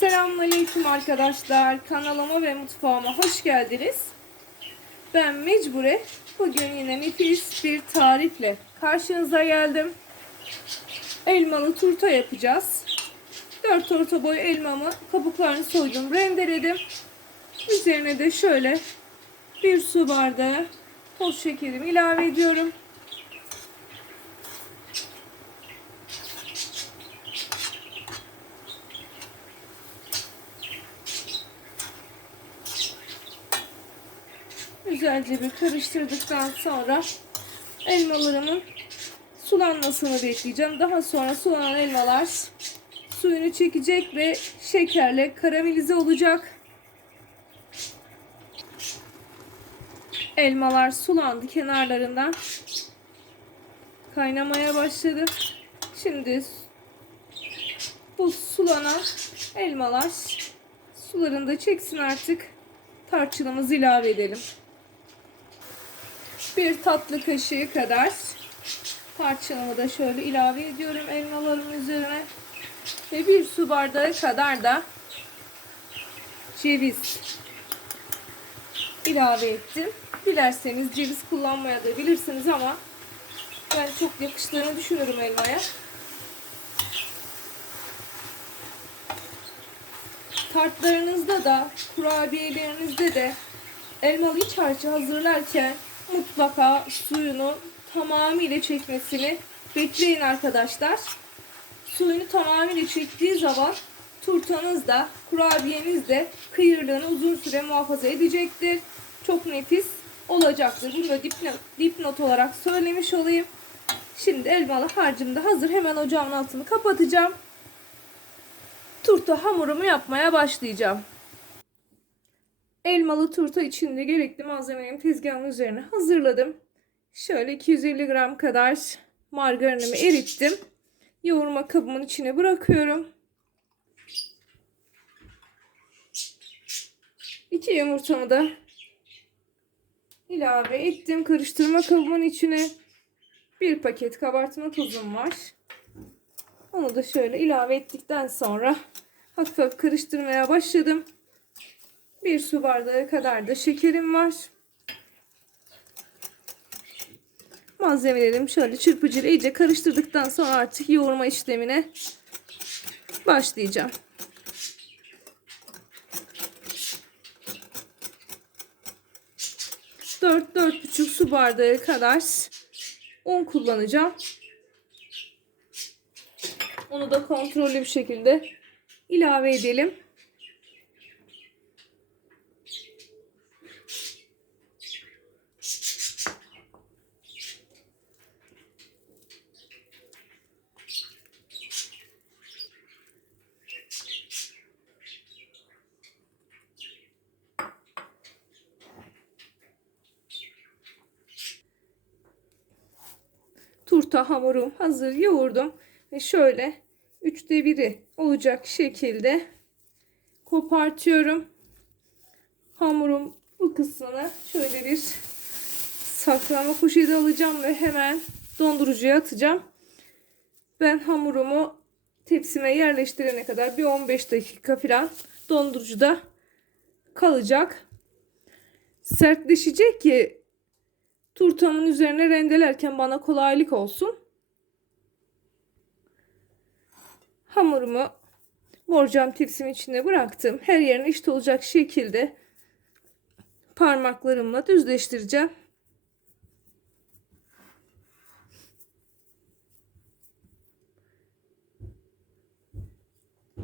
Selamünaleyküm arkadaşlar. Kanalıma ve mutfağıma hoş geldiniz. Ben Mecbure. Bugün yine nefis bir tarifle karşınıza geldim. Elmalı turta yapacağız. 4 orta boy elmamı kabuklarını soydum, rendeledim. Üzerine de şöyle bir su bardağı toz şekerimi ilave ediyorum. Güzelce bir karıştırdıktan sonra elmalarımın sulanmasını bekleyeceğim. Daha sonra sulanan elmalar suyunu çekecek ve şekerle karamelize olacak. Elmalar sulandı kenarlarından. Kaynamaya başladı. Şimdi bu sulanan elmalar sularını da çeksin artık. Tarçınımızı ilave edelim. Bir tatlı kaşığı kadar tarçınımı da şöyle ilave ediyorum elmaların üzerine. Ve bir su bardağı kadar da ceviz ilave ettim. Dilerseniz ceviz kullanmaya da bilirsiniz ama ben çok yakıştığını düşünüyorum elmaya. Tartlarınızda da kurabiyelerinizde de elmalı iç harcı hazırlarken mutlaka suyunu tamamıyla çekmesini bekleyin arkadaşlar. Suyunu tamamıyla çektiği zaman turtanız da kurabiyeniz de kıyırlığını uzun süre muhafaza edecektir. Çok nefis olacaktır. Bunu da dipnot, dipnot olarak söylemiş olayım. Şimdi elmalı harcım da hazır. Hemen ocağın altını kapatacağım. Turta hamurumu yapmaya başlayacağım. Elmalı turta için de gerekli malzemelerimi tezgahın üzerine hazırladım. Şöyle 250 gram kadar margarinimi erittim. Yoğurma kabımın içine bırakıyorum. 2 yumurtamı da ilave ettim. Karıştırma kabımın içine bir paket kabartma tozum var. Onu da şöyle ilave ettikten sonra hafif hafif karıştırmaya başladım. Bir su bardağı kadar da şekerim var. Malzemelerim şöyle çırpıcıyla iyice karıştırdıktan sonra artık yoğurma işlemine başlayacağım. Dört, dört buçuk su bardağı kadar un kullanacağım. Onu da kontrollü bir şekilde ilave edelim. Turta hamurum hazır yoğurdum ve şöyle üçte biri olacak şekilde kopartıyorum. Hamurum bu kısmını şöyle bir saklama poşeti alacağım ve hemen dondurucuya atacağım. Ben hamurumu tepsime yerleştirene kadar bir 15 dakika falan dondurucuda kalacak. Sertleşecek ki turtamın üzerine rendelerken bana kolaylık olsun. Hamurumu borcam tepsim içine bıraktım. Her yerine eşit olacak şekilde parmaklarımla düzleştireceğim.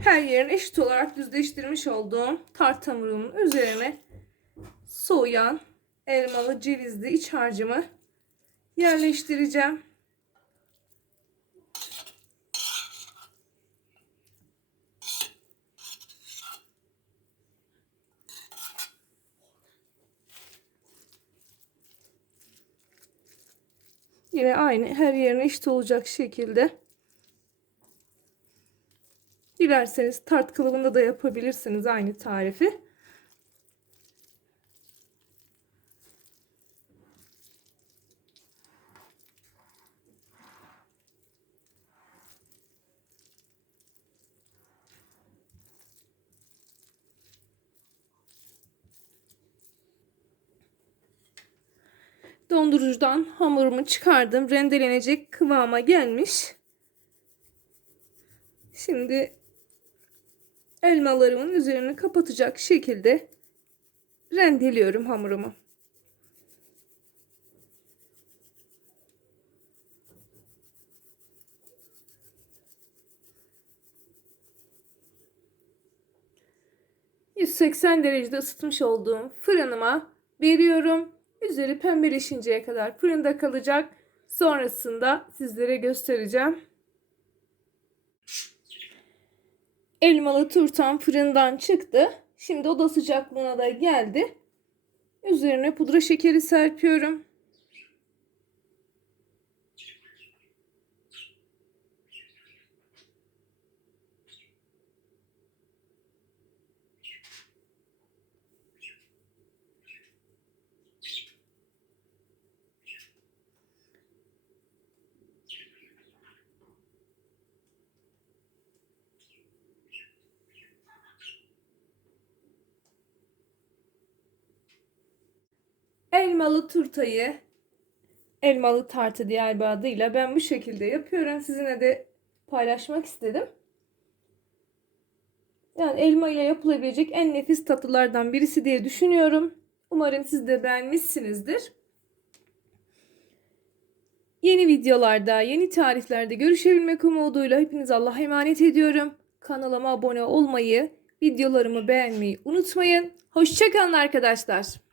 Her yerini eşit olarak düzleştirmiş olduğum tart hamurumun üzerine soğuyan elmalı cevizli iç harcımı yerleştireceğim. Yine aynı her yerine eşit olacak şekilde. Dilerseniz tart kılıfında da yapabilirsiniz aynı tarifi. Dondurucudan hamurumu çıkardım. Rendelenecek kıvama gelmiş. Şimdi elmalarımın üzerini kapatacak şekilde rendeliyorum hamurumu. ...180 derecede ısıtmış olduğum fırınıma veriyorum. Üzeri pembeleşinceye kadar fırında kalacak. Sonrasında sizlere göstereceğim. Elmalı turtam fırından çıktı. Şimdi oda sıcaklığına da geldi. Üzerine pudra şekeri serpiyorum. Elmalı turtayı, elmalı tartı diğer bir adıyla ben bu şekilde yapıyorum. Sizinle de paylaşmak istedim. Yani elma ile yapılabilecek en nefis tatlılardan birisi diye düşünüyorum. Umarım siz de beğenmişsinizdir. Yeni videolarda, yeni tariflerde görüşebilmek umuduyla hepiniz Allah'a emanet ediyorum. Kanalıma abone olmayı, videolarımı beğenmeyi unutmayın. Hoşçakalın arkadaşlar.